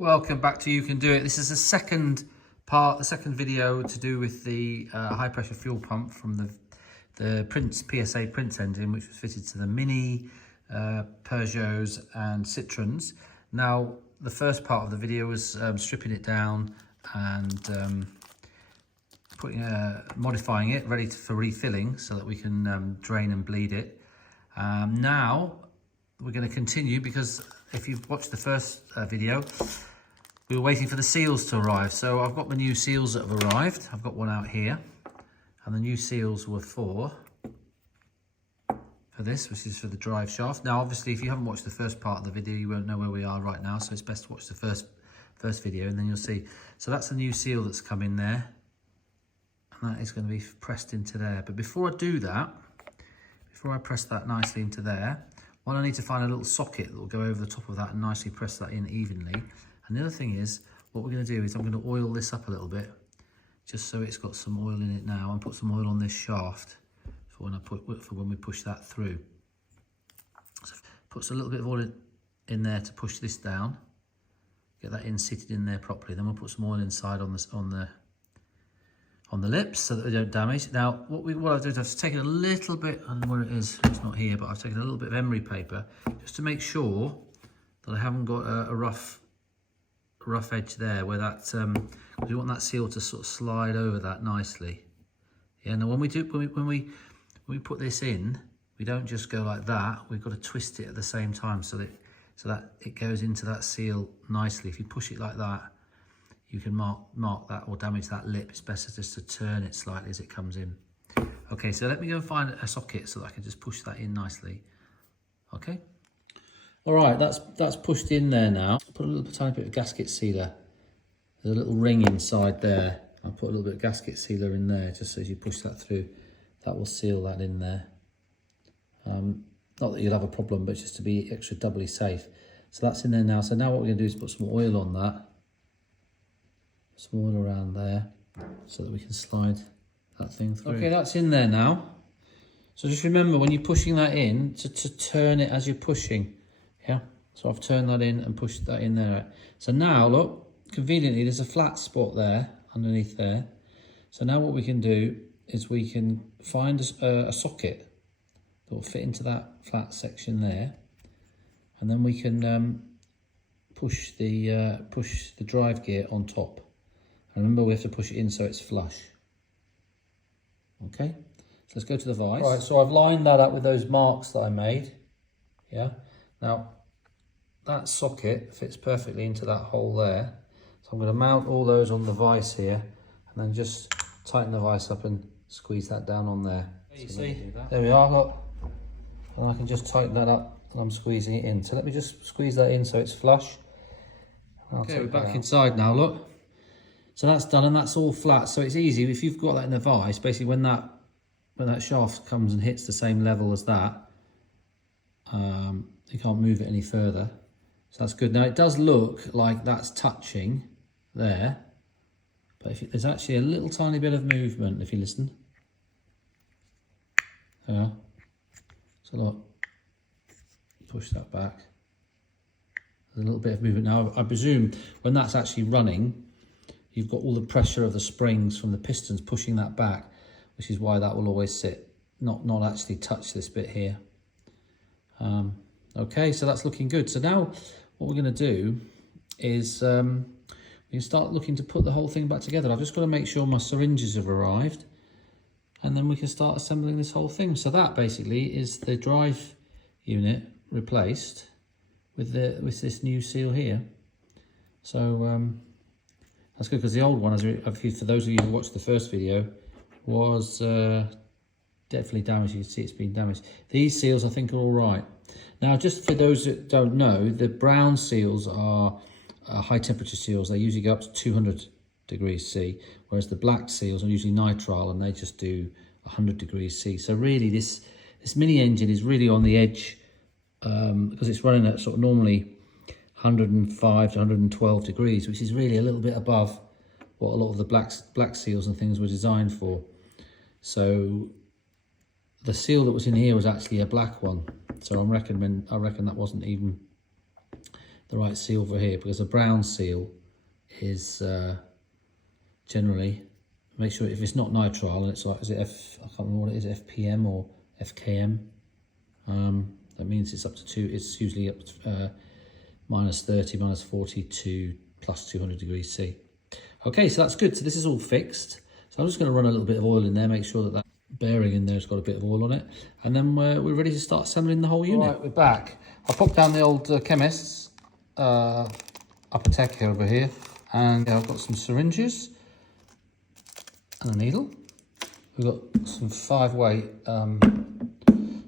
Welcome back to You Can Do It. This is the second video to do with the high pressure fuel pump from the Prince PSA Prince engine, which was fitted to the Mini, Peugeots and Citroens. Now, the first part of the video was stripping it down and modifying it, ready for refilling so that we can drain and bleed it. Now, we're going to continue because if you've watched the first video, we were waiting for the seals to arrive. So I've got the new seals that have arrived. I've got one out here, and the new seals were for this, which is for the drive shaft. Now, obviously, if you haven't watched the first part of the video, you won't know where we are right now. So it's best to watch the first video, and then you'll see. So that's the new seal that's come in there, and that is going to be pressed into there. But before I do that, before I press that nicely into there, one, I need to find a little socket that will go over the top of that and nicely press that in evenly. And the other thing is, what we're going to do is I'm going to oil this up a little bit, just so it's got some oil in it now, and put some oil on this shaft for when we push that through. So puts a little bit of oil in there to push this down, get that seated in there properly. Then we'll put some oil inside on the lips so that they don't damage. Now, what I've done is I've taken a little bit, I don't know where it is, it's not here, but I've taken a little bit of emery paper just to make sure that I haven't got a rough edge there where that, we want that seal to sort of slide over that nicely. Yeah, now when we put this in, we don't just go like that, we've got to twist it at the same time so that it goes into that seal nicely. If you push it like that, you can mark that or damage that lip. It's better just to turn it slightly as it comes in. Okay, so let me go and find a socket so that I can just push that in nicely. Okay. All right, that's pushed in there now. Put a little tiny bit of gasket sealer. There's a little ring inside there. I'll put a little bit of gasket sealer in there just so as you push that through, that will seal that in there. Not that you'll have a problem, but just to be extra doubly safe. So that's in there now. So now what we're going to do is put some oil on that. Some oil around there so that we can slide that thing through. Okay, that's in there now. So just remember when you're pushing that in to turn it as you're pushing. Yeah, so I've turned that in and pushed that in there. So now look, conveniently there's a flat spot there underneath there. So now what we can do is we can find a socket that will fit into that flat section there, and then we can push the drive gear on top. And remember, we have to push it in so it's flush. Okay, so let's go to the vise. All right, so I've lined that up with those marks that I made. Yeah, now that socket fits perfectly into that hole there. So I'm going to mount all those on the vise here, and then just tighten the vise up and squeeze that down on there. You see, there we are, look. And I can just tighten that up and I'm squeezing it in. So let me just squeeze that in so it's flush. Okay, we're back inside now, look. So that's done and that's all flat. So it's easy, if you've got that in the vise, basically when that shaft comes and hits the same level as that, you can't move it any further. So that's good. Now it does look like that's touching there, but there's actually a little tiny bit of movement if you listen. Yeah. So look, push that back. There's a little bit of movement. Now I presume when that's actually running, you've got all the pressure of the springs from the pistons pushing that back, which is why that will always sit, not actually touch this bit here. Okay, so that's looking good. So now what we're going to do is we can start looking to put the whole thing back together. I've just got to make sure my syringes have arrived, and then we can start assembling this whole thing. So that basically is the drive unit replaced with this new seal here. So that's good, because the old one, for those of you who watched the first video, was definitely damaged. You can see it's been damaged. These seals I think are all right. Now, just for those that don't know, the brown seals are high temperature seals. They usually go up to 200 degrees C, whereas the black seals are usually nitrile and they just do 100 degrees C. So really this mini engine is really on the edge because it's running at sort of normally 105 to 112 degrees, which is really a little bit above what a lot of the black seals and things were designed for. So the seal that was in here was actually a black one. So I reckon that wasn't even right seal for here, because a brown seal is generally, make sure if it's not nitrile and it's like, is it I can't remember what it is, FPM or FKM. That means it's up to it's usually up to -30, -40 to +200 degrees C. Okay, so that's good. So this is all fixed. So I'm just going to run a little bit of oil in there, make sure that that bearing in there has got a bit of oil on it. And then we're ready to start assembling the whole unit. All right, we're back. I popped down the old chemist's upper tech over here. And I've got some syringes and a needle. We've got some 5-weight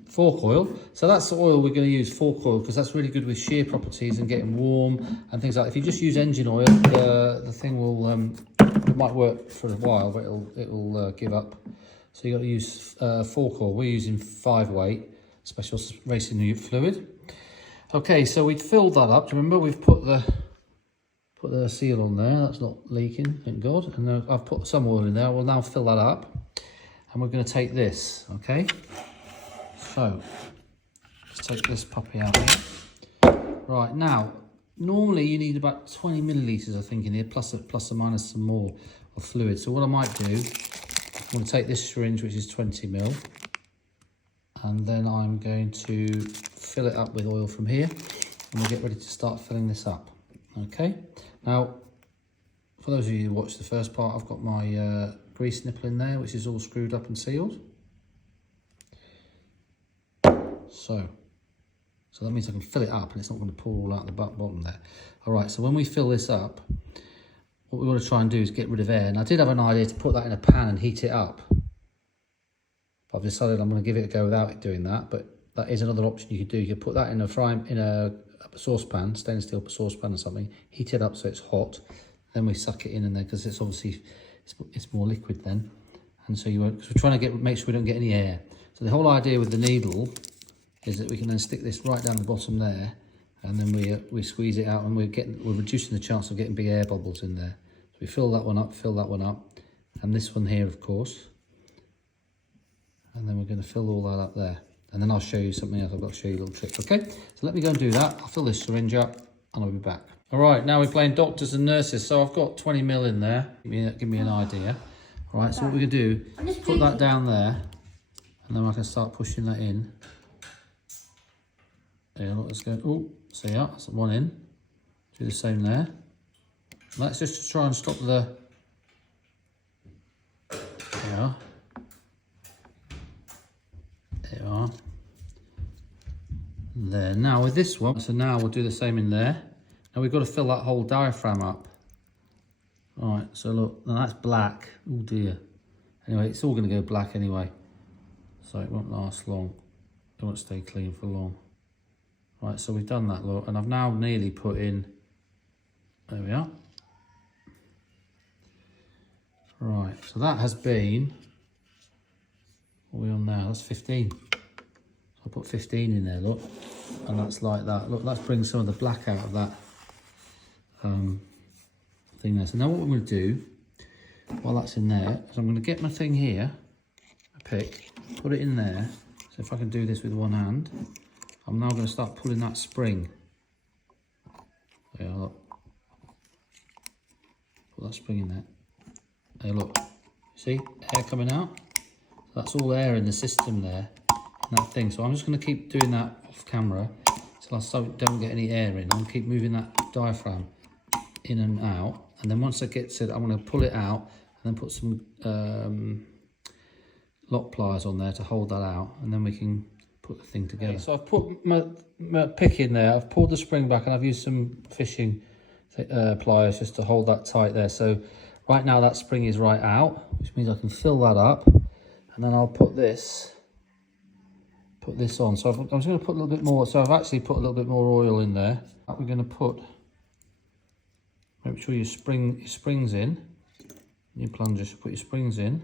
fork oil. So that's the oil we're going to use, fork oil, because that's really good with shear properties and getting warm and things like that. If you just use engine oil, the thing will, it might work for a while, but it'll give up. So you got to use fork oil. We're using 5-weight special racing fluid. Okay, so we filled that up. Do you remember we've put the seal on there? That's not leaking, thank God. And then I've put some oil in there. We'll now fill that up, and we're going to take this. Okay. So let's take this puppy out here. Right, now normally you need about 20 millilitres, I think, in here, plus or minus some more of fluid. So what I might do, I'm going to take this syringe, which is 20 ml, and then I'm going to fill it up with oil from here, and we'll get ready to start filling this up. Okay, now for those of you who watched the first part, I've got my grease nipple in there, which is all screwed up and sealed. So that means I can fill it up and it's not going to pour all out the bottom there. All right, so when we fill this up, what we want to try and do is get rid of air. And I did have an idea to put that in a pan and heat it up. But I've decided I'm going to give it a go without it doing that. But that is another option you could do. You could put that in a saucepan, stainless steel saucepan or something, heat it up so it's hot. Then we suck it in there, because it's obviously, it's more liquid then. And so you won't, because we're trying to make sure we don't get any air. So the whole idea with the needle is that we can then stick this right down the bottom there, and then we squeeze it out, and we're reducing the chance of getting big air bubbles in there. So we fill that one up, and this one here, of course. And then we're going to fill all that up there. And then I'll show you something else. I've got to show you a little trick. Okay, so let me go and do that. I'll fill this syringe up, and I'll be back. All right, now we're playing doctors and nurses. So I've got 20 ml in there. Give me an idea. All right, so what we can do is put that down there, and then I can start pushing that in. Yeah, look, let's go. Oh, so yeah, that's one in. Do the same there. And that's just to try and stop the. Yeah. There you are. There. Now with this one, so now we'll do the same in there. Now we've got to fill that whole diaphragm up. All right. So look, now that's black. Oh dear. Anyway, it's all going to go black anyway, so it won't last long. It won't stay clean for long. Right, so we've done that, look, and I've now nearly put in, there we are. Right, so that has been, what are we on now? That's 15. So I put 15 in there, look, and that's like that. Look, that's bringing some of the black out of that thing there. So now what I'm going to do, while that's in there, is I'm going to get my thing here, a pick, put it in there. So if I can do this with one hand, I'm now going to start pulling that spring. There, look. Put that spring in there. There, look. See, air coming out. So that's all air in the system there, in that thing. So I'm just going to keep doing that off camera until I don't get any air in. I'm going to keep moving that diaphragm in and out. And then once I get to it, I'm going to pull it out and then put some lock pliers on there to hold that out. And then we can put the thing together. So I've put my pick in there, I've pulled the spring back, and I've used some fishing pliers just to hold that tight there. So right now that spring is right out, which means I can fill that up, and then I'll put this on. So I'm just going to put a little bit more. So I've actually put a little bit more oil in there. We're going to put, make sure your springs in, your plunger, put your springs in.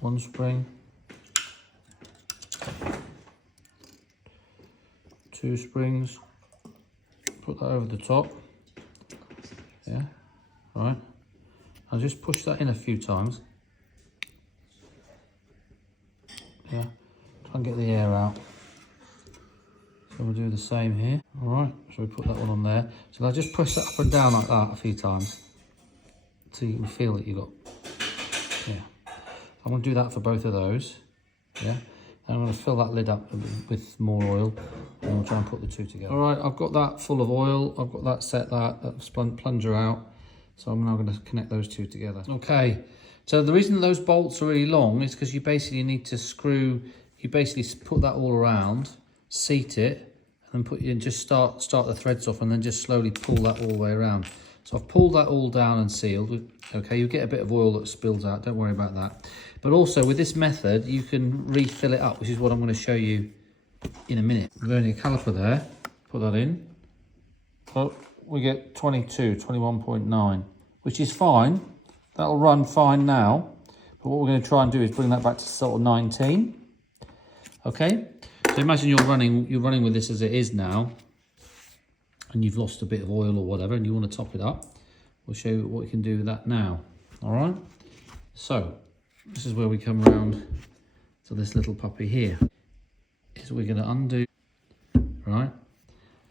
One spring, 2 springs, put that over the top, yeah, right. I'll just push that in a few times, yeah, try and get the air out. So So we'll do the same here. All right, so we put that one on there. So I'll just push that up and down like that a few times so you can feel that you got, yeah. I'm going to do that for both of those, yeah. And I'm going to fill that lid up with more oil and we'll try and put the two together. All right, I've got that full of oil. I've got that set, that plunger out. So I'm now going to connect those two together. Okay, so the reason that those bolts are really long is because you basically need to screw, you basically put that all around, seat it, and then just start the threads off and then just slowly pull that all the way around. So I've pulled that all down and sealed. Okay, you get a bit of oil that spills out, don't worry about that. But also with this method, you can refill it up, which is what I'm going to show you in a minute. Vernier caliper there, put that in. Oh, we get 21.9, which is fine. That'll run fine now. But what we're going to try and do is bring that back to sort of 19. Okay, so imagine you're running with this as it is now, and you've lost a bit of oil or whatever, and you want to top it up. We'll show you what we can do with that now. All right. So this is where we come around to this little puppy here. Is we're going to undo, right?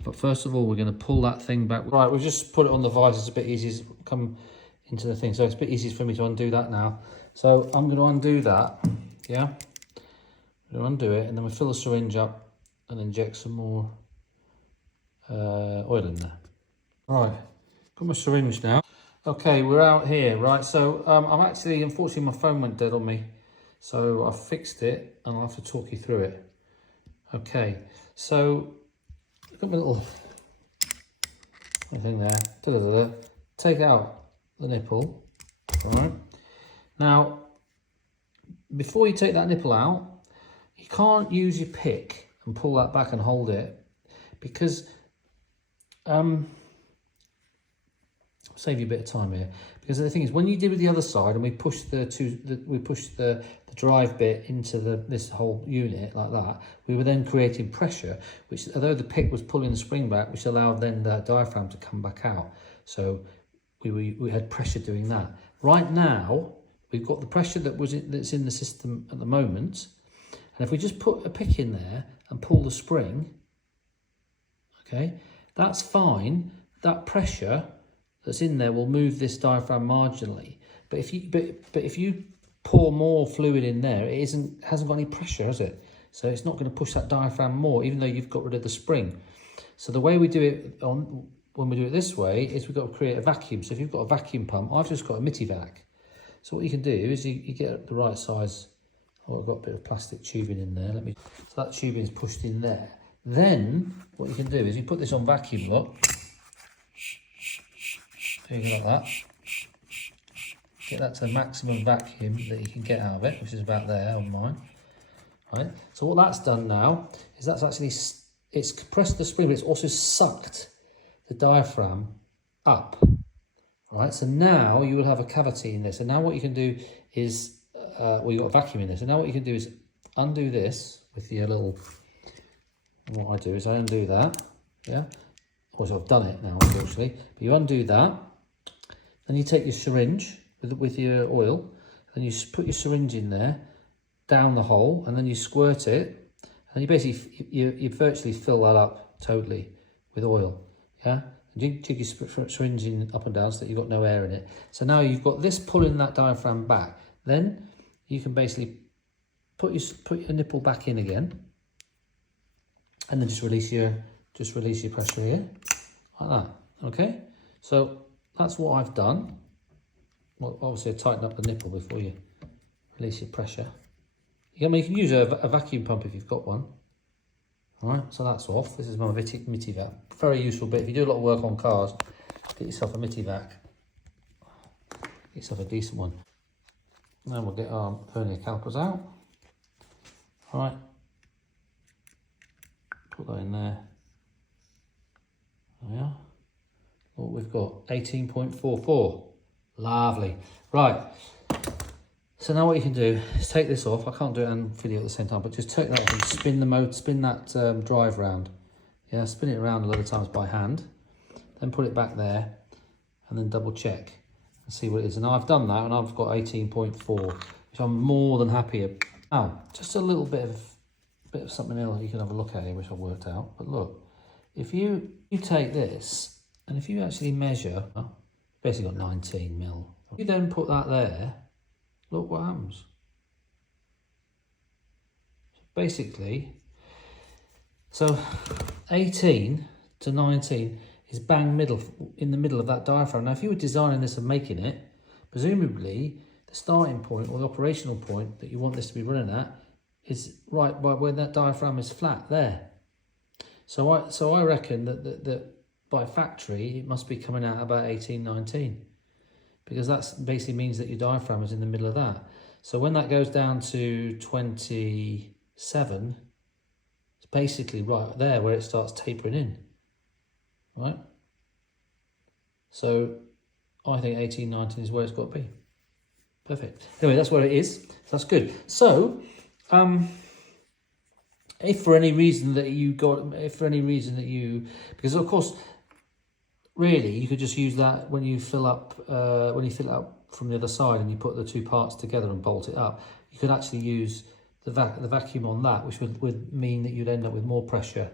But first of all, we're going to pull that thing back. Right, we'll just put it on the vise. It's a bit easier to come into the thing. So it's a bit easier for me to undo that now. So I'm going to undo that, yeah? I'm going to undo it, and then we fill the syringe up and inject some more oil in there. Right, got my syringe now. Okay, we're out here, right? So I'm actually, unfortunately, my phone went dead on me. So I fixed it, and I'll have to talk you through it. Okay, so I've got my little thing there. Da-da-da-da. Take out the nipple, all right? Now, before you take that nipple out, you can't use your pick and pull that back and hold it, because save you a bit of time here. Because the thing is, when you did with the other side and we pushed the drive bit into this whole unit like that, we were then creating pressure, which, although the pick was pulling the spring back, which allowed then the diaphragm to come back out. So we had pressure doing that. Right now, we've got the pressure that's in the system at the moment, and if we just put a pick in there and pull the spring, okay, that's fine. That pressure that's in there will move this diaphragm marginally. But if you pour more fluid in there, it hasn't got any pressure, has it? So it's not going to push that diaphragm more, even though you've got rid of the spring. So the way we do it when we do it this way is we've got to create a vacuum. So if you've got a vacuum pump, I've just got a Mitivac. So what you can do is you get the right size. Oh, I've got a bit of plastic tubing in there. So that tubing is pushed in there. Then what you can do is you put this on vacuum lock. So you go like that. Get that to the maximum vacuum that you can get out of it, which is about there on mine. Right. So what that's done now is that's actually, it's compressed the spring, but it's also sucked the diaphragm up. Right. So now you will have a cavity in this. And now what you can do is, you've got a vacuum in this. And now what you can do is undo this with your little, what I do is I undo that. Yeah. Of course, I've done it now, unfortunately. But you undo that. Then you take your syringe with your oil, and you put your syringe in there, down the hole, and then you squirt it, and you basically you virtually fill that up totally with oil. Yeah, and you jig your syringe in up and down so that you've got no air in it. So now you've got this pulling that diaphragm back. Then you can basically put your nipple back in again, and then just release your pressure here like that. Okay, so that's what I've done. Well, obviously I tighten up the nipple before you release your pressure. You can use a vacuum pump if you've got one. All right, so that's off. This is my Mitivac. Very useful bit. If you do a lot of work on cars, get yourself a Mitivac. Get yourself a decent one. Now we'll get our vernier calipers out. All right, put that in there. There we are. What we've got, 18.44. Lovely. Right. So now what you can do is take this off. I can't do it and video at the same time, but just take that off and spin that drive round. Yeah, spin it around a lot of times by hand. Then put it back there, and then double check and see what it is. And I've done that, and I've got 18.4, which I'm more than happy about. Now, just a little bit of bit of something else you can have a look at here, which I worked out. But look, if you take this, and if you actually measure, basically got 19 mil. If you then put that there, look what happens. Basically, so 18 to 19 is bang in the middle of that diaphragm. Now, if you were designing this and making it, presumably the starting point or the operational point that you want this to be running at is right by where that diaphragm is flat there. So I reckon that by factory it must be coming out about 18, 19, because that basically means that your diaphragm is in the middle of that. So when that goes down to 27, it's basically right there where it starts tapering in, right? So I think 18, 19 is where it's got to be. Perfect. Anyway, that's where it is. So that's good. So, if for any reason that because of course, really, you could just use that when you fill up, it up from the other side and you put the two parts together and bolt it up. You could actually use the vacuum on that, which would mean that you'd end up with more pressure.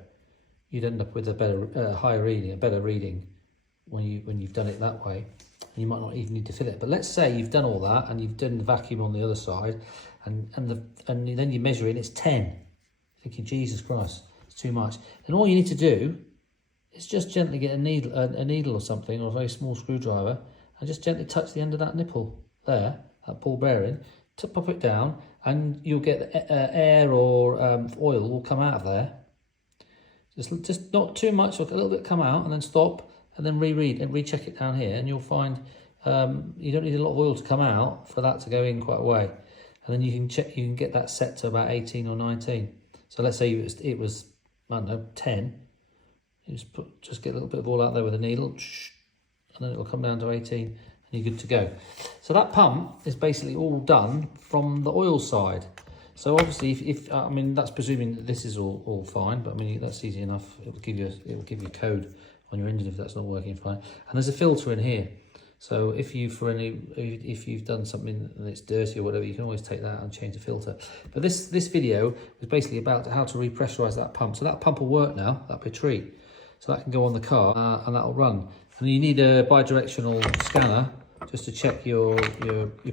You'd end up with a better, higher reading, a better reading when you've done it that way. You might not even need to fill it. But let's say you've done all that and you've done the vacuum on the other side, and then you measure it and it's 10. Thinking, Jesus Christ, it's too much. Then all you need to do is just gently get a needle or something, or a very small screwdriver, and just gently touch the end of that nipple there, that ball bearing, to pop it down, and you'll get air or oil will come out of there. Just not too much, or a little bit come out, and then stop. And then reread and recheck it down here, and you'll find you don't need a lot of oil to come out for that to go in quite a way. And then you can check, you can get that set to about 18 or 19. So let's say it was I don't know, 10. You just get a little bit of oil out there with a needle, and then it will come down to 18, and you're good to go. So that pump is basically all done from the oil side. So obviously, if I mean, that's presuming that this is all fine, but I mean that's easy enough. It will give you code on your engine if that's not working fine. And there's a filter in here, so if you've done something and it's dirty or whatever, you can always take that out and change the filter. But this video was basically about how to repressurize that pump. So that pump will work now. That'll be a treat. So that can go on the car and that'll run. And you need a bidirectional scanner just to check your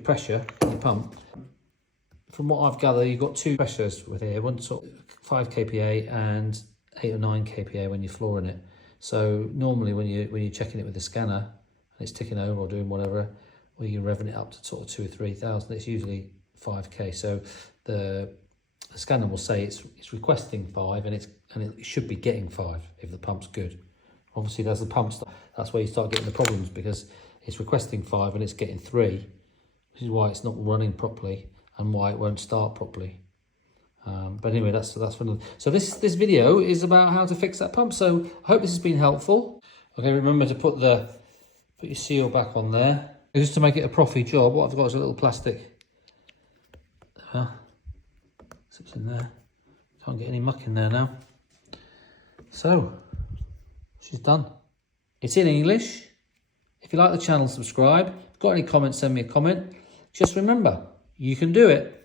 pressure in the pump. From what I've gathered, you've got two pressures with here. One sort of 5 kPa and 8 or 9 kPa when you're flooring it. So normally when you're checking it with the scanner and it's ticking over or doing whatever, or you're revving it up to sort of 2,000 or 3,000, it's usually 5k. So the scanner will say it's requesting 5, and it should be getting 5 if the pump's good. Obviously, there's the pump. That's where you start getting the problems, because it's requesting 5 and it's getting 3, which is why it's not running properly and why it won't start properly. But anyway, that's for another. So this video is about how to fix that pump. So I hope this has been helpful. Okay, remember to put your seal back on there, just to make it a profy job. What I've got is a little plastic. Sits in there. Can't get any muck in there now. So she's done. It's in English. If you like the channel, subscribe. If you've got any comments, send me a comment. Just remember, you can do it.